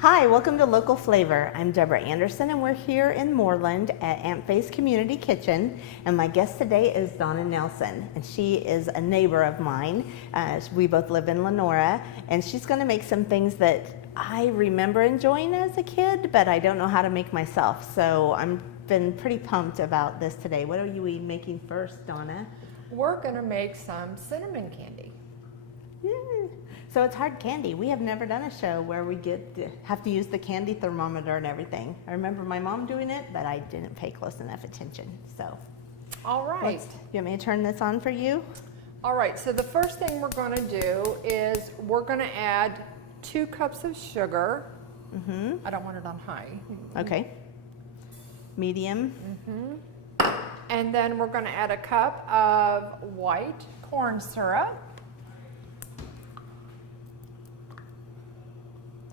Hi, welcome to Local Flavor. I'm Deborah Anderson and we're here in Moreland at Aunt Faye's Community Kitchen, and my guest today is Donna Nelson, and she is a neighbor of mine. We both live in Lenora, and she's going to make some things that I remember enjoying as a kid, but I don't know how to make myself, so I'm been pretty pumped about this today. What are you making first, Donna? We're going to make some cinnamon candy. So it's hard candy. We have never done a show where we have to use the candy thermometer and everything. I remember my mom doing it, but I didn't pay close enough attention. So, all right. You want me to turn this on for you? All right, so the first thing we're going to do is we're going to add 2 cups of sugar. I don't want it on high. Okay. Medium. And then we're going to add a cup of white corn syrup.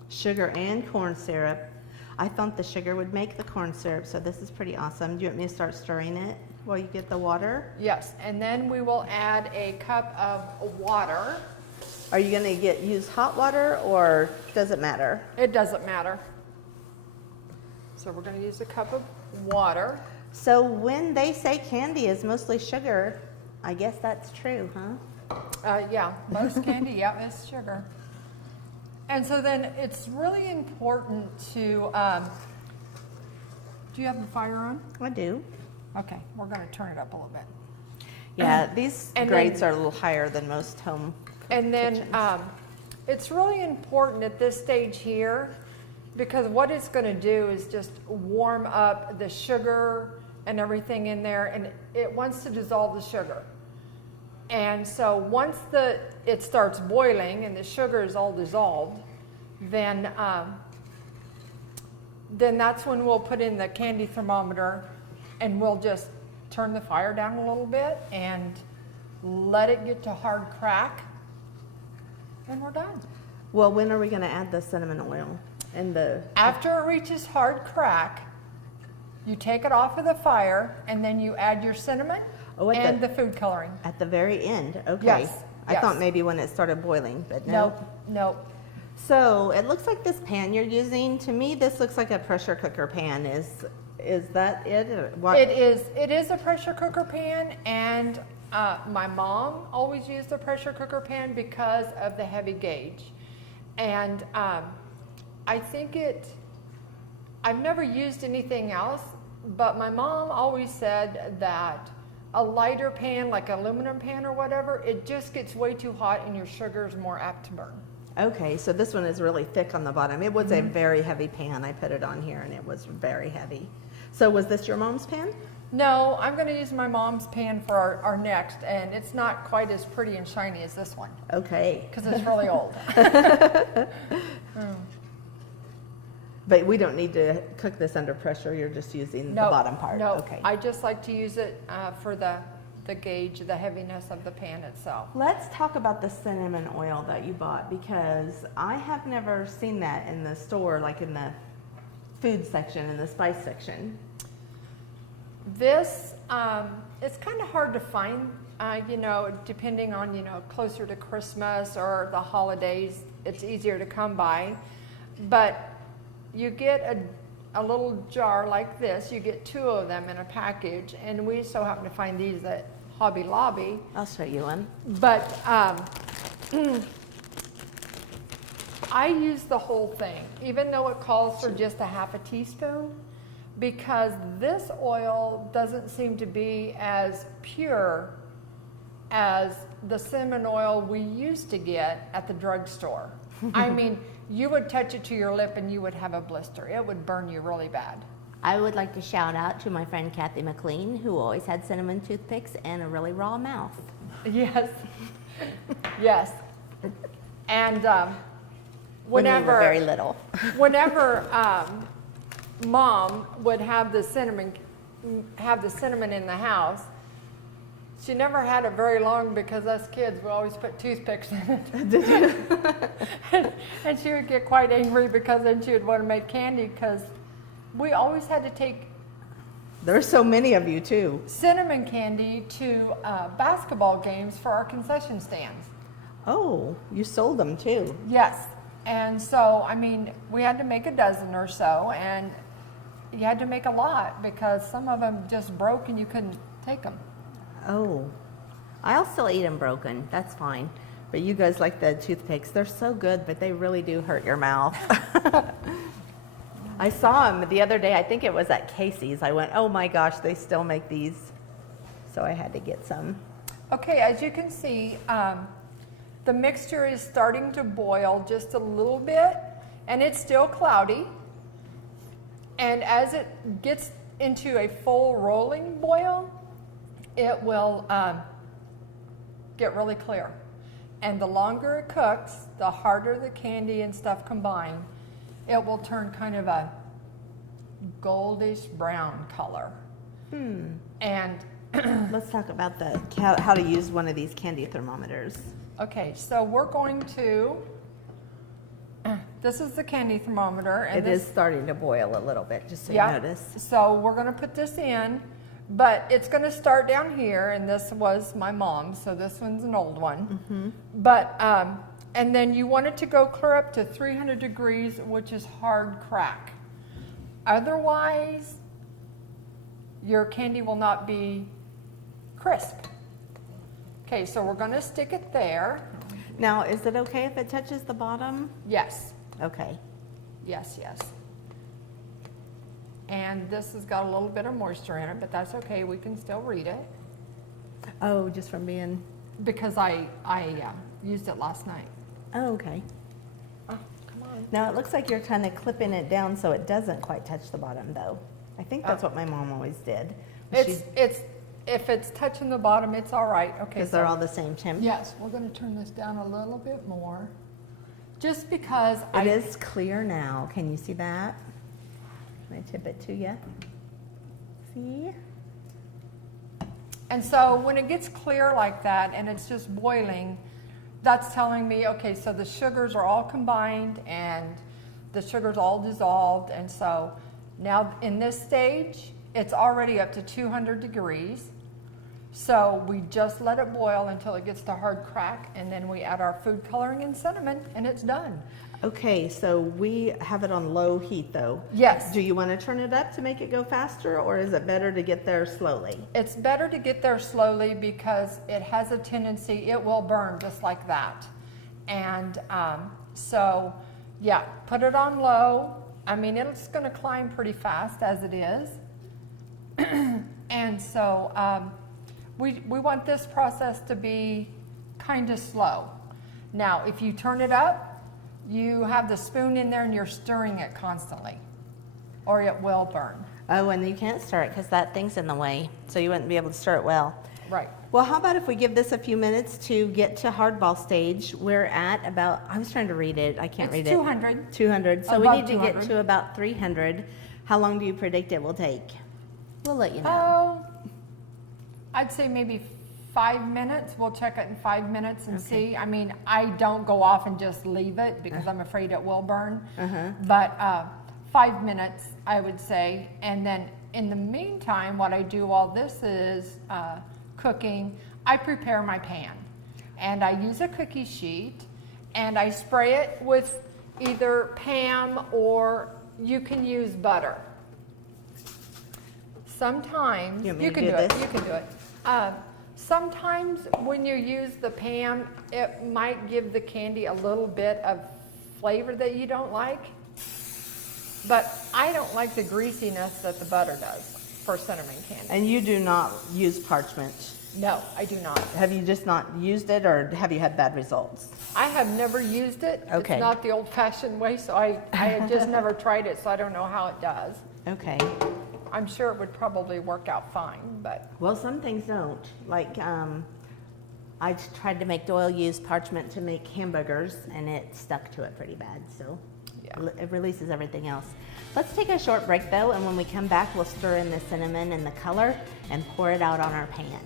Sugar and corn syrup. I thought the sugar would make the corn syrup, so this is pretty awesome. Do you want me to start stirring it while you get the water? Yes, and then we will add a cup of water. Are you going to use hot water, or does it matter? It doesn't matter. So we're going to use a cup of water. So when they say candy is mostly sugar, I guess that's true, huh? Yeah, most candy, yeah, is sugar. And so then it's really important to, do you have the fire on? I do. Okay, we're going to turn it up a little bit. Yeah, these grates are a little higher than most home And then kitchens. It's really important at this stage here, because what it's going to do is just warm up the sugar and everything in there, and it wants to dissolve the sugar. And so once it starts boiling and the sugar is all dissolved, then that's when we'll put in the candy thermometer, and we'll just turn the fire down a little bit and let it get to hard crack, and we're done. Well, when are we going to add the cinnamon oil? After it reaches hard crack, you take it off of the fire, and then you add your cinnamon and the food coloring. At the very end, okay. Yes. I thought maybe when it started boiling, but no. Nope. So it looks like this pan you're using, to me this looks like a pressure cooker pan. Is that it? Or what? It is a pressure cooker pan, and my mom always used a pressure cooker pan because of the heavy gauge. And I think I've never used anything else, but my mom always said that a lighter pan, like an aluminum pan or whatever, it just gets way too hot and your sugar is more apt to burn. Okay, so this one is really thick on the bottom. It was a very heavy pan. I put it on here and it was very heavy. So was this your mom's pan? No, I'm going to use my mom's pan for our next, and it's not quite as pretty and shiny as this one. Okay. Because it's really old. But we don't need to cook this under pressure. You're just using the bottom part. No, Okay. I just like to use it for the gauge, the heaviness of the pan itself. Let's talk about the cinnamon oil that you bought, because I have never seen that in the store, like in the food section, in the spice section. This, it's kind of hard to find, depending on, closer to Christmas or the holidays, it's easier to come by. But you get a little jar like this, you get 2 of them in a package, and we so happen to find these at Hobby Lobby. I'll show you one. But I use the whole thing, even though it calls for just a half a teaspoon, because this oil doesn't seem to be as pure as the cinnamon oil we used to get at the drugstore. I mean, you would touch it to your lip and you would have a blister. It would burn you really bad. I would like to shout out to my friend Kathy McLean, who always had cinnamon toothpicks and a really raw mouth. Yes. Yes. And When we were very little. whenever Mom would have the cinnamon in the house, she never had it very long because us kids would always put toothpicks in it. Did you? and she would get quite angry because then she would want to make candy, because we always had to take There's so many of you too. cinnamon candy to basketball games for our concession stands. Oh, you sold them too. Yes. And so, I mean, we had to make a dozen or so, and you had to make a lot because some of them just broke and you couldn't take them. Oh, I'll still eat them broken. That's fine. But you guys like the toothpicks. They're so good, but they really do hurt your mouth. I saw them the other day. I think it was at Casey's. I went, oh my gosh, they still make these. So I had to get some. Okay, as you can see, the mixture is starting to boil just a little bit, and it's still cloudy. And as it gets into a full rolling boil, it will get really clear. And the longer it cooks, the harder the candy and stuff combine. It will turn kind of a goldish brown color. And let's talk about how to use one of these candy thermometers. okay, so we're going to, this is the candy thermometer. And It is starting to boil a little bit, just so you notice. So we're going to put this in, but it's going to start down here, and this was my mom's, so this one's an old one. But, and then you want it to go clear up to 300 degrees, which is hard crack. Otherwise, your candy will not be crisp. Okay, so we're going to stick it there. Now, is it okay if it touches the bottom? Yes, Okay. yes, yes. And this has got a little bit of moisture in it, but that's okay. We can still read it Oh, just from being. because I used it last night. Oh, okay. Oh, come on. Now it looks like you're kind of clipping it down so it doesn't quite touch the bottom, though. I think that's what my mom always did. It's if it's touching the bottom, it's all right. Okay. Because they're all the same temp. Yes, we're going to turn this down a little bit more, just because It is clear now. Can you see that? Can I tip it to you? See? And so when it gets clear like that and it's just boiling, that's telling me, okay, so the sugars are all combined and the sugar's all dissolved. And so now in this stage, it's already up to 200 degrees. So we just let it boil until it gets to hard crack, and then we add our food coloring and cinnamon, and it's done. Okay, so we have it on low heat, though. Yes. Do you want to turn it up to make it go faster, or is it better to get there slowly? It's better to get there slowly because it has a tendency, it will burn just like that. And so, yeah, put it on low. I mean, it's going to climb pretty fast as it is. And so we want this process to be kind of slow. Now, if you turn it up, you have the spoon in there and you're stirring it constantly, or it will burn. Oh, and you can't stir it because that thing's in the way, so you wouldn't be able to stir it well. Right. Well, how about if we give this a few minutes to get to hardball stage? We're at about, I was trying to read it, I can't read It's it. 200. 200, so we Above need to get 200. to about 300. How long do you predict it will take? We'll let you know. Oh, I'd say maybe 5 minutes. We'll check it in 5 minutes and see. I mean, I don't go off and just leave it because I'm afraid it will burn. But 5 minutes, I would say. And then in the meantime, what I do while this is cooking, I prepare my pan. And I use a cookie sheet and I spray it with either Pam or you can use butter. Sometimes You want me you to can do do it. this? You can do it. Sometimes when you use the Pam, it might give the candy a little bit of flavor that you don't like. But I don't like the greasiness that the butter does for cinnamon candy. And you do not use parchment. No, I do not. Have you just not used it, or have you had bad results? I have never used it. Okay. It's not the old-fashioned way, so I have just never tried it, so I don't know how it does. Okay. I'm sure it would probably work out fine, but Well, some things don't. Like, I tried to make Doyle use parchment to make hamburgers, and it stuck to it pretty bad. So Yeah. it releases everything else. Let's take a short break, though, and when we come back, we'll stir in the cinnamon and the color and pour it out on our pan.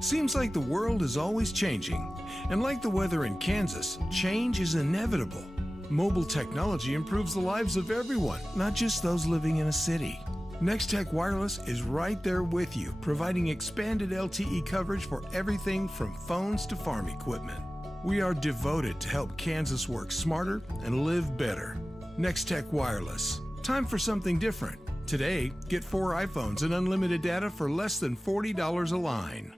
Seems like the world is always changing. And like the weather in Kansas, change is inevitable. Mobile technology improves the lives of everyone, not just those living in a city. Nex-Tech Wireless is right there with you, providing expanded LTE coverage for everything from phones to farm equipment. We are devoted to help Kansas work smarter and live better. Nex-Tech Wireless. Time for something different. Today, get 4 iPhones and unlimited data for less than $40 a line.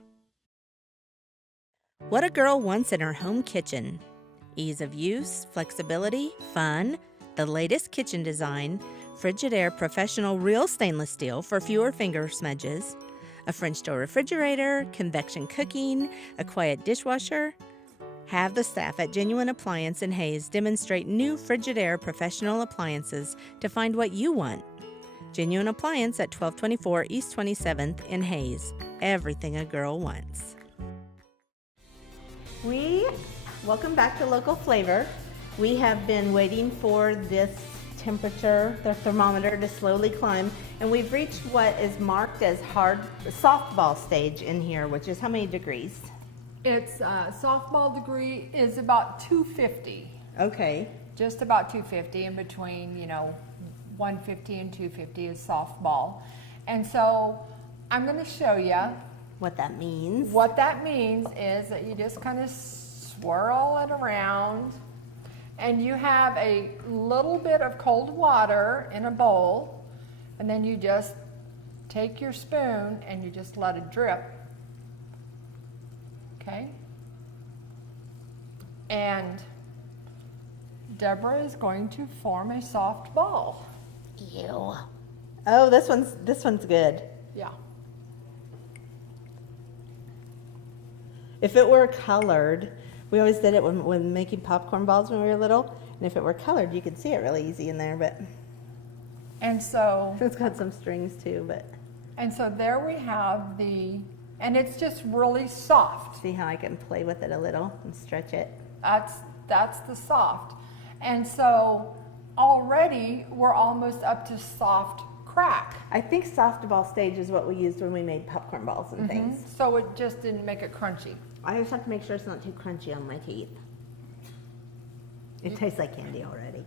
What a girl wants in her home kitchen. Ease of use, flexibility, fun, the latest kitchen design, Frigidaire Professional Real Stainless Steel for fewer finger smudges, a French door refrigerator, convection cooking, a quiet dishwasher. Have the staff at Genuine Appliance in Hayes demonstrate new Frigidaire Professional appliances to find what you want. Genuine Appliance at 1224 East 27th in Hayes. Everything a girl wants. Welcome back to Local Flavor. We have been waiting for this temperature, the thermometer, to slowly climb, and we've reached what is marked as softball stage in here, which is how many degrees? Its softball degree is about 250. Okay. Just about 250, in between, 150 and 250 is softball. And so I'm going to show you What that means. what that means is that you just kind of swirl it around, and you have a little bit of cold water in a bowl, and then you just take your spoon and you just let it drip. Okay? And Deborah is going to form a soft ball. Ew. Oh, this one's good. Yeah. If it were colored, we always did it when making popcorn balls when we were little, and if it were colored, you could see it really easy in there, but And so it's got some strings too, but there we have and it's just really soft. see how I can play with it a little and stretch it. That's the soft. And so already we're almost up to soft crack. I think softball stage is what we used when we made popcorn balls and things. So it just didn't make it crunchy. I always have to make sure it's not too crunchy on my teeth. It tastes like candy already.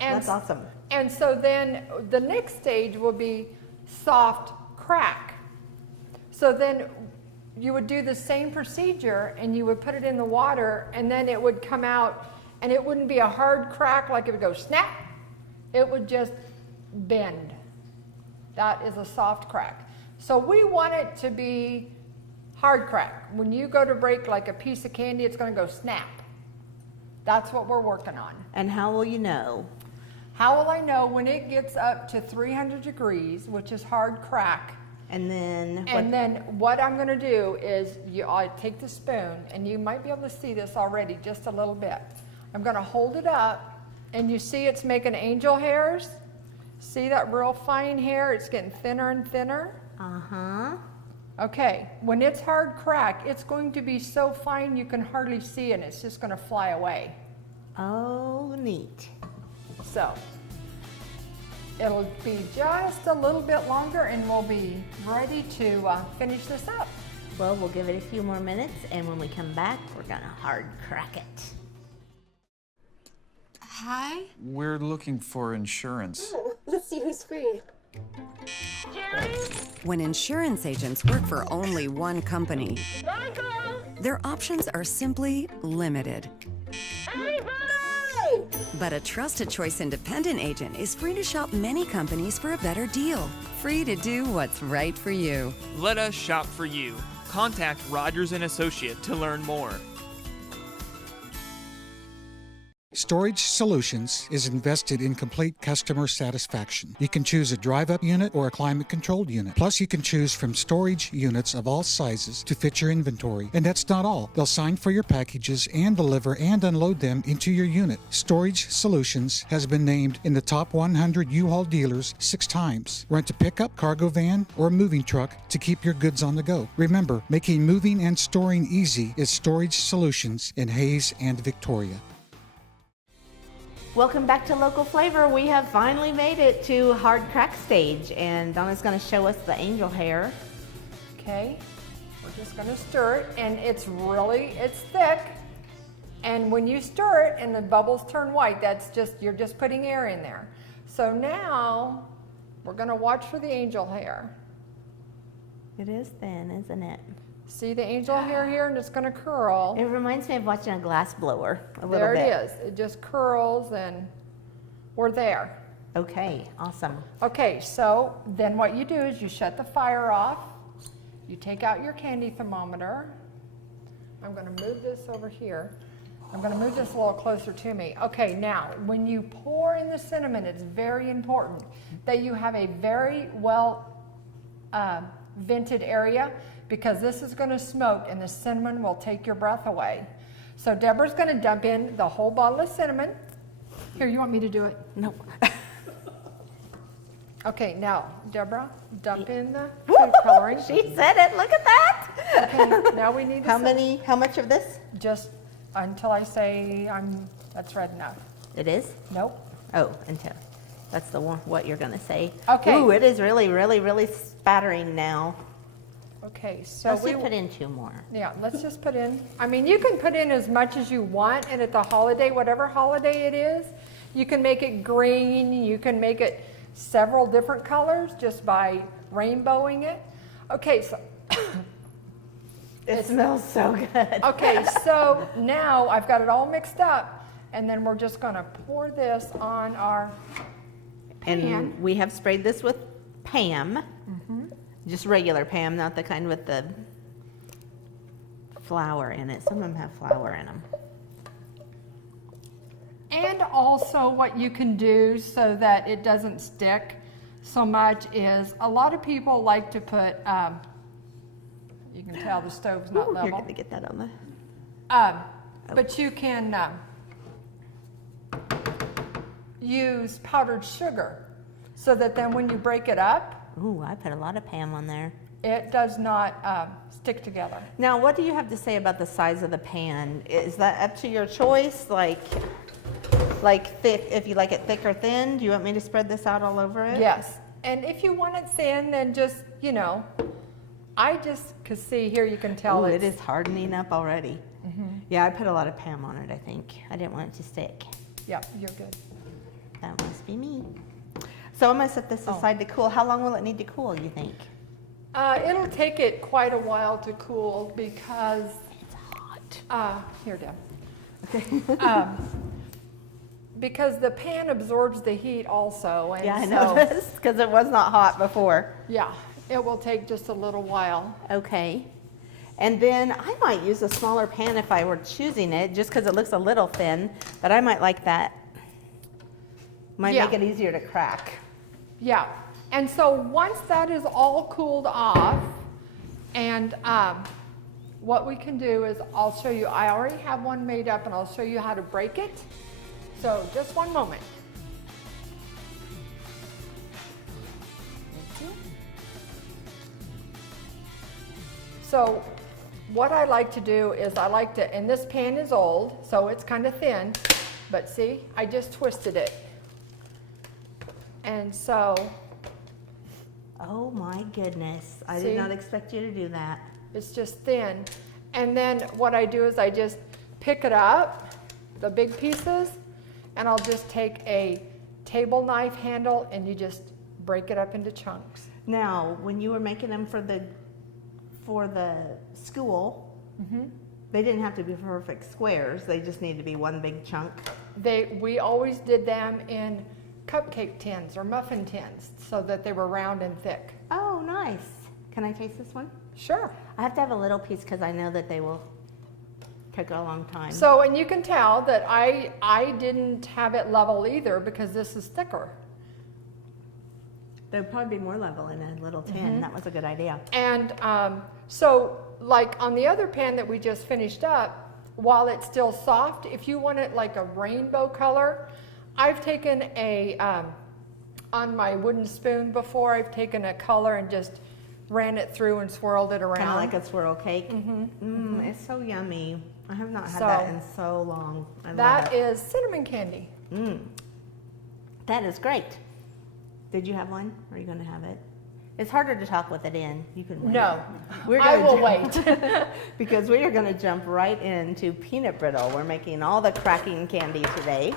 That's awesome. And so then the next stage will be soft crack. So then you would do the same procedure, and you would put it in the water, and then it would come out, and it wouldn't be a hard crack like it would go snap. It would just bend. That is a soft crack. So we want it to be hard crack. When you go to break like a piece of candy, it's going to go snap. That's what we're working on. And how will you know? How will I know? When it gets up to 300 degrees, which is hard crack. And then What I'm going to do is I take the spoon, and you might be able to see this already just a little bit. I'm going to hold it up, and you see it's making angel hairs. See that real fine hair? It's getting thinner and thinner. Uh-huh. Okay, when it's hard crack, it's going to be so fine you can hardly see it, and it's just going to fly away. Oh, neat. So it'll be just a little bit longer, and we'll be ready to finish this up. Well, we'll give it a few more minutes, and when we come back, we're gonna hard crack it. Hi. We're looking for insurance. Let's see who's free. When insurance agents work for only one company, their options are simply limited. But a trusted choice independent agent is free to shop many companies for a better deal. Free to do what's right for you. Let us shop for you. Contact Rogers & Associate to learn more. Storage Solutions is invested in complete customer satisfaction. You can choose a drive-up unit or a climate-controlled unit. Plus, you can choose from storage units of all sizes to fit your inventory. And that's not all. They'll sign for your packages and deliver and unload them into your unit. Storage Solutions has been named in the top 100 U-Haul dealers 6 times. Rent a pickup, cargo van, or moving truck to keep your goods on the go. Remember, making moving and storing easy is Storage Solutions in Hayes and Victoria. Welcome back to Local Flavor. We have finally made it to hard crack stage, and Donna's going to show us the angel hair. Okay, we're just going to stir it, and it's thick. And when you stir it and the bubbles turn white, you're just putting air in there. So now we're going to watch for the angel hair. It is thin, isn't it? See the angel hair here, and it's going to curl. It reminds me of watching a glass blower a little There bit. it is. It just curls, and we're there. Okay, awesome. Okay, so then what you do is you shut the fire off. You take out your candy thermometer. I'm going to move this over here. I'm going to move this a little closer to me. Okay, now, when you pour in the cinnamon, it's very important that you have a very well vented area, because this is going to smoke and the cinnamon will take your breath away. So Deborah's going to dump in the whole bottle of cinnamon. Here, you want me to do it? Nope. Okay, now, Deborah, dump in the food coloring. She said it. Look at that. Okay, now we need to How much of this? just until I say that's red enough. It is? Nope. Oh, until. That's the one, what you're going to say. Okay. Ooh, it is really, really, really spattering now. Okay, so Let's just put in 2 more. yeah, let's just put in, I mean, you can put in as much as you want, and at the holiday, whatever holiday it is, you can make it green, you can make it several different colors just by rainbowing it. Okay, so It smells so good. okay, so now I've got it all mixed up, and then we're just going to pour this on our pan. And we have sprayed this with Pam. Just regular Pam, not the kind with the flour in it. Some of them have flour in them. And also what you can do so that it doesn't stick so much is a lot of people like to put, you can tell the stove's not Ooh, you're level. going to get that on the... But you can use powdered sugar so that then when you break it up, Ooh, I put a lot of Pam on there. it does not stick together. Now, what do you have to say about the size of the pan? Is that up to your choice? Like thick, if you like it thick or thin? Do you want me to spread this out all over it? Yes, and if you want it thin, then just, you know, I just could see here, you can tell Ooh, it it's, is hardening up already. Yeah, I put a lot of Pam on it, I think. I didn't want it to stick. yeah, you're good. That must be me. So I'm going to set this aside to cool. How long will it need to cool, you think? It'll take it quite a while to cool because, It's hot. here, Deb. Okay. Because the pan absorbs the heat also. And Yeah, I so, noticed, because it was not hot before. yeah, it will take just a little while. Okay. And then I might use a smaller pan if I were choosing it, just because it looks a little thin, but I might like that. Might Yeah. make it easier to crack. Yeah, and so once that is all cooled off, and what we can do is I'll show you, I already have one made up and I'll show you how to break it. So just one moment. So what I like to do is I like to, and this pan is old, so it's kind of thin, but see, I just twisted it. And so Oh my goodness. I See? did not expect you to do that. it's just thin. And then what I do is I just pick it up, the big pieces, and I'll just take a table knife handle and you just break it up into chunks. Now, when you were making them for the school, they didn't have to be perfect squares. They just need to be one big chunk. We always did them in cupcake tins or muffin tins so that they were round and thick. Oh, nice. Can I taste this one? Sure. I have to have a little piece because I know that they will take a long time. So, and you can tell that I didn't have it level either because this is thicker. There'd probably be more level in a little tin. That was a good idea. And so, like on the other pan that we just finished up, while it's still soft, if you want it like a rainbow color, I've taken a, on my wooden spoon before, I've taken a color and just ran it through and swirled it around. Kind of like a swirl cake. It's so yummy. I have not had that in so long. I love That it. is cinnamon candy. That is great. Did you have one? Or are you going to have it? It's harder to talk with it in. You can wait. No, We're I gonna will jump- wait. Because we are going to jump right into peanut brittle. We're making all the cracking candy today.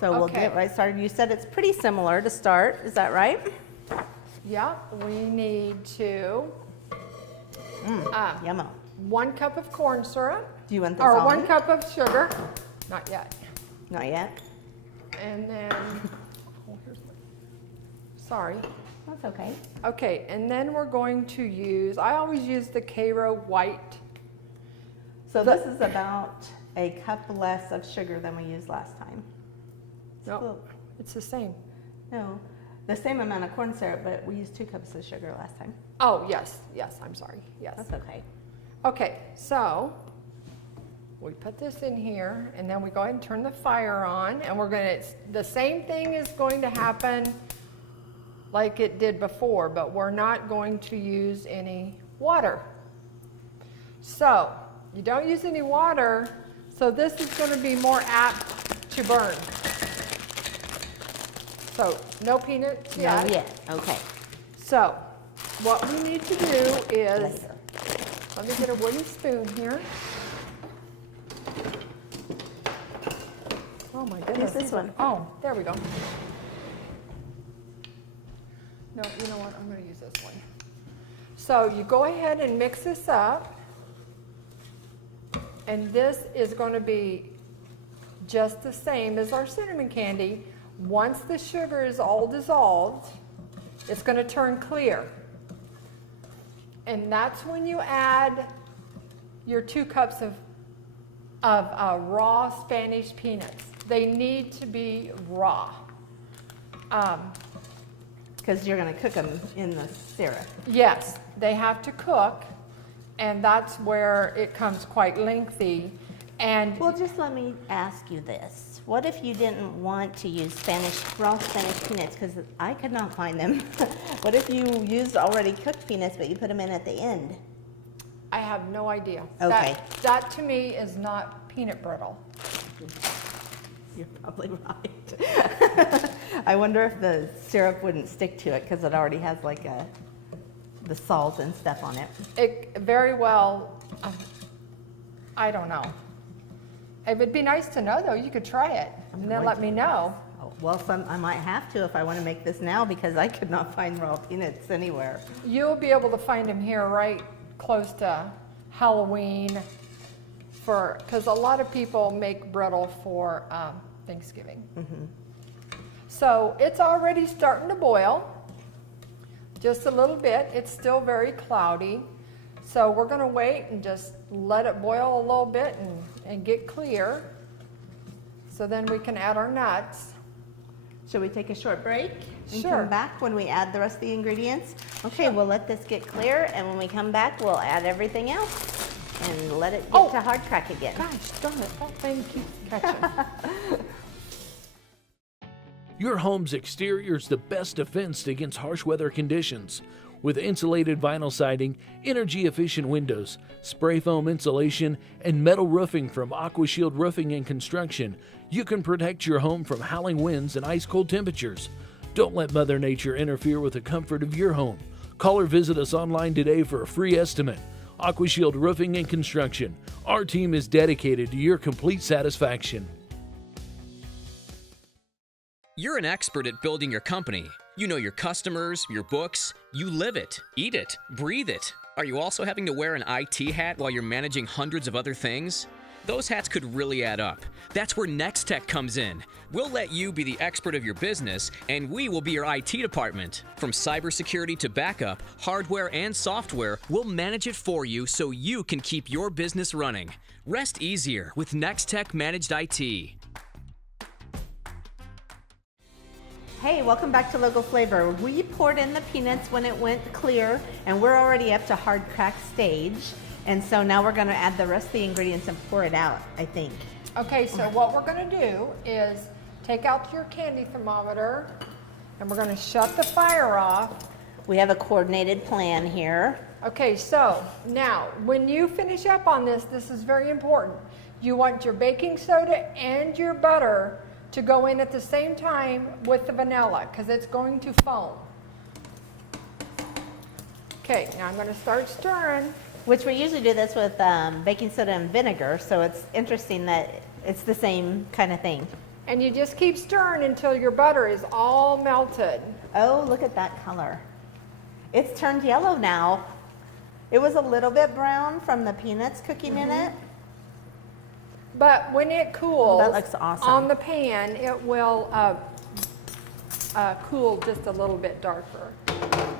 So we'll Okay. get right started. You said it's pretty similar to start. Is that right? Yeah, we need to Yummo. 1 cup of corn syrup. Do you want this Or all 1 in? cup of sugar. Not yet. Not yet. And then, oh, here's my, sorry. That's okay. Okay, and then we're going to use, I always use the Cairo white. So this is about a cup less of sugar than we used last time. Nope, it's the same. No, the same amount of corn syrup, but we used 2 cups of sugar last time. Oh, yes, I'm sorry, yes. That's okay. Okay, so we put this in here and then we go ahead and turn the fire on and we're gonna, the same thing is going to happen like it did before, but we're not going to use any water. So, you don't use any water, so this is gonna be more apt to burn. So, no peanuts yet. Not yet. Okay. So, what we need to do is, let me get a wooden spoon here. Oh my goodness. Use this one. Oh, there we go. No, you know what, I'm gonna use this one. So you go ahead and mix this up. And this is gonna be just the same as our cinnamon candy. Once the sugar is all dissolved, it's gonna turn clear. And that's when you add your 2 cups of raw Spanish peanuts. They need to be raw. Because you're going to cook them in the syrup. Yes, they have to cook, and that's where it comes quite lengthy. And Well, just let me ask you this. What if you didn't want to use raw Spanish peanuts? Because I could not find them. What if you used already cooked peanuts, but you put them in at the end? I have no idea. Okay. That to me is not peanut brittle. You're probably right. I wonder if the syrup wouldn't stick to it because it already has like the salt and stuff on it. It very well, I don't know. It would be nice to know though. You could try it and then let me know. Oh, well, I might have to if I want to make this now because I could not find raw peanuts anywhere. You'll be able to find them here right close to Halloween because a lot of people make brittle for Thanksgiving. So it's already starting to boil, just a little bit. It's still very cloudy. So we're gonna wait and just let it boil a little bit and get clear. So then we can add our nuts. Should we take a short break and Sure. come back when we add the rest of the ingredients? Okay, we'll let this get clear, and when we come back, we'll add everything else and let it get to hard crack again. Gosh, darn it, that thing keeps catching. Your home's exterior is the best defense against harsh weather conditions. With insulated vinyl siding, energy-efficient windows, spray foam insulation, and metal roofing from AquaShield Roofing and Construction, you can protect your home from howling winds and ice-cold temperatures. Don't let Mother Nature interfere with the comfort of your home. Call or visit us online today for a free estimate. AquaShield Roofing and Construction. Our team is dedicated to your complete satisfaction. You're an expert at building your company. You know your customers, your books. You live it, eat it, breathe it. Are you also having to wear an IT hat while you're managing hundreds of other things? Those hats could really add up. That's where Nex-Tech comes in. We'll let you be the expert of your business, and we will be your IT department. From cybersecurity to backup, hardware and software, we'll manage it for you so you can keep your business running. Rest easier with Nex-Tech Managed IT. Hey, welcome back to Local Flavor. We poured in the peanuts when it went clear, and we're already up to hard crack stage. And so now we're going to add the rest of the ingredients and pour it out, I think. Okay, so what we're gonna do is take out your candy thermometer and we're gonna shut the fire off. We have a coordinated plan here. Okay, so now when you finish up on this, this is very important. You want your baking soda and your butter to go in at the same time with the vanilla because it's going to foam. Okay, now I'm gonna start stirring. Which we usually do this with baking soda and vinegar, so it's interesting that it's the same kind of thing. And you just keep stirring until your butter is all melted. Oh, look at that color. It's turned yellow now. It was a little bit brown from the peanuts cooking in it. But when it cools That looks awesome. on the pan, it will cool just a little bit darker.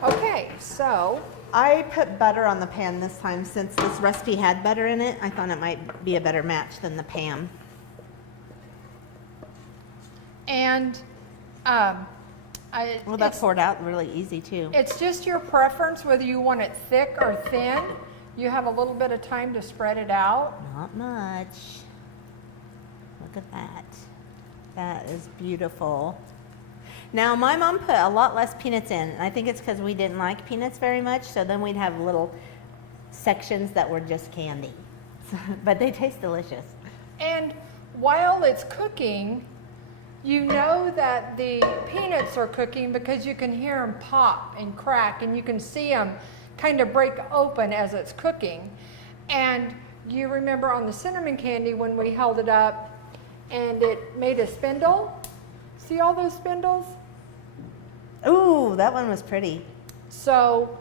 Okay, so I put butter on the pan this time since this recipe had butter in it. I thought it might be a better match than the pan. and Well, that poured out really easy too. it's just your preference whether you want it thick or thin. You have a little bit of time to spread it out. Not much. Look at that. That is beautiful. Now, my mom put a lot less peanuts in, and I think it's because we didn't like peanuts very much, so then we'd have little sections that were just candy. But they taste delicious. And while it's cooking, you know that the peanuts are cooking because you can hear them pop and crack, and you can see them kind of break open as it's cooking. And you remember on the cinnamon candy when we held it up and it made a spindle? See all those spindles? Ooh, that one was pretty. So,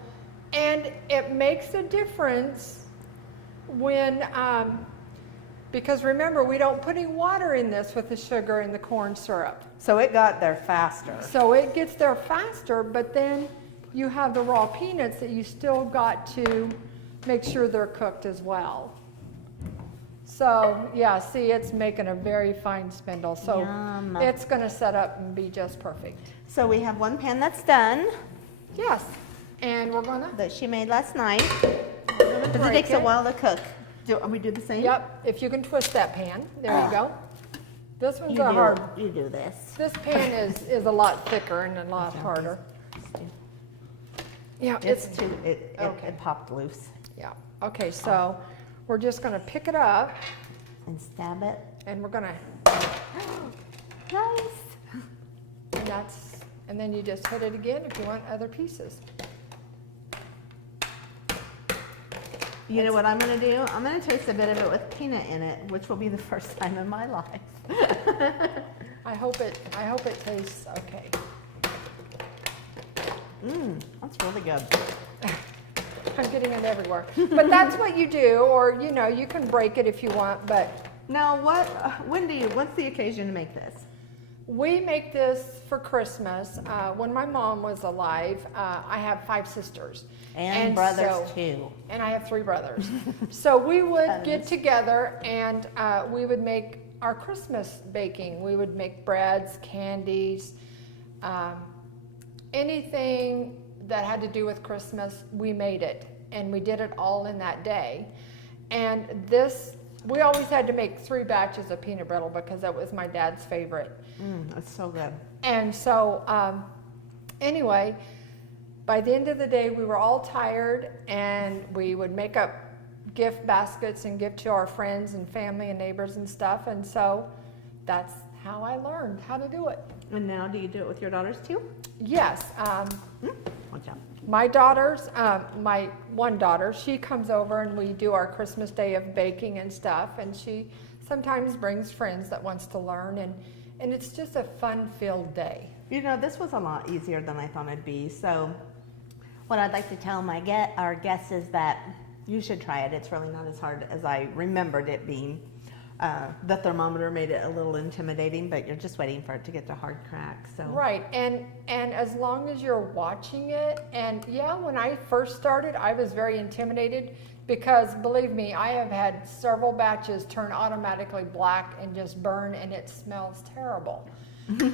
and it makes a difference when, because remember, we don't put any water in this with the sugar and the corn syrup. So it got there faster. So it gets there faster, but then you have the raw peanuts that you still got to make sure they're cooked as well. So, yeah, see, it's making a very fine spindle. So Yum. it's going to set up and be just perfect. So we have one pan that's done Yes. And we're going to that she made last night. Because it takes a while to cook. Do we do the same? Yep, if you can twist that pan, there you go. This one's You a do, hard. you do this. This pan is a lot thicker and a lot harder. Yeah, It's too, it Okay. popped loose. Yeah. Okay, so we're just going to pick it up And stab it. and we're going to, Nice. and then you just hit it again if you want other pieces. You know what I'm going to do? I'm going to taste a bit of it with peanut in it, which will be the first time in my life. I hope it tastes okay. That's really good. I'm getting it everywhere. But that's what you do, or you know, you can break it if you want, but Now, what's the occasion to make this? we make this for Christmas. When my mom was alive, I have 5 sisters. And brothers so- too. And I have 3 brothers. So we would get together and we would make our Christmas baking. We would make breads, candies, anything that had to do with Christmas, we made it. And we did it all in that day. And this, we always had to make 3 batches of peanut brittle because that was my dad's favorite. That's so good. And so, anyway, by the end of the day, we were all tired, and we would make up gift baskets and give to our friends and family and neighbors and stuff. And so that's how I learned how to do it. And now, do you do it with your daughters too? Yes. Watch out. My daughters, my one daughter, she comes over and we do our Christmas day of baking and stuff. And she sometimes brings friends that wants to learn. And it's just a fun-filled day. You know, this was a lot easier than I thought it'd be. So, what I'd like to tell our guests is that you should try it. It's really not as hard as I remembered it being. The thermometer made it a little intimidating, but you're just waiting for it to get to hard crack. So Right, and as long as you're watching it, and yeah, when I first started, I was very intimidated because believe me, I have had several batches turn automatically black and just burn, and it smells terrible.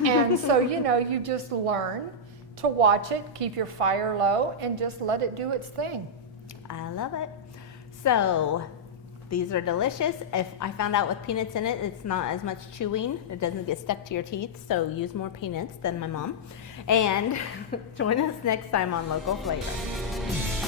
And so, you know, you just learn to watch it, keep your fire low, and just let it do its thing. I love it. So these are delicious. If I found out with peanuts in it, it's not as much chewing. It doesn't get stuck to your teeth, so use more peanuts than my mom. And join us next time on Local Flavor.